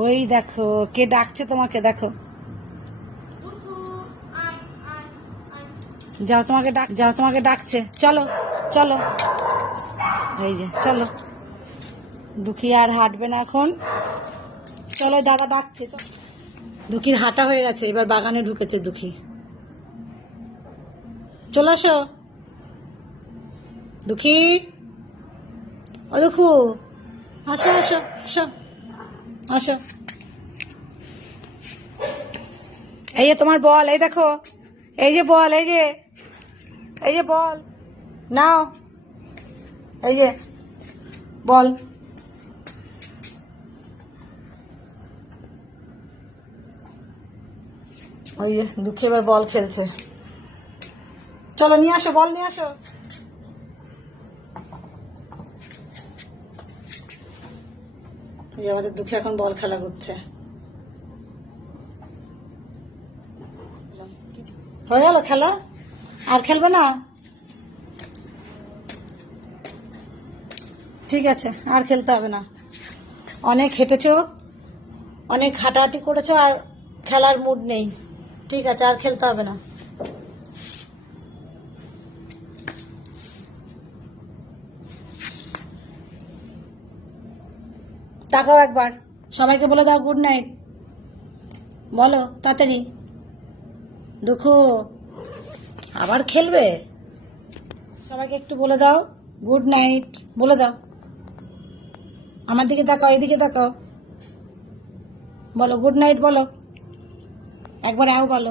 ওই দেখো কে ডাকছে তোমাকে, দেখো যাও, তোমাকে ডাকছে, চলো চলো, এই যে চলো। দুঃখী আর হাঁটবে না এখন, চলো দাদা ডাকছে। দুঃখীর হাঁটা হয়ে গেছে, এবার বাগানে ঢুকেছে দুঃখী। চলে আসো দুঃখী, ও দুঃখু, আসো আসো আসো আসো। এই যে তোমার বল, এই দেখো, এই যে বল, এই যে বল নাও, এই যে বল। ওই যে দুঃখী এবার বল খেলছে, চলো নিয়ে আসো, বল নিয়ে আসো। এই আমাদের দুঃখী এখন বল খেলা করছে। হয়ে গেল খেলা, আর খেলবে না? ঠিক আছে, আর খেলতে হবে না, অনেক হেঁটেছো, অনেক হাঁটাহাঁটি করেছো, আর খেলার মুড নেই। ঠিক আছে, আর খেলতে হবে না। তাকাও একবার, সবাইকে বলে দাও গুড নাইট, বলো তাড়াতাড়ি। দুঃখু আবার খেলবে, সবাইকে একটু বলে দাও গুড নাইট, বলে দাও। আমার দিকে তাকাও, এদিকে তাকাও, বলো গুড নাইট, বলো একবার, বলো।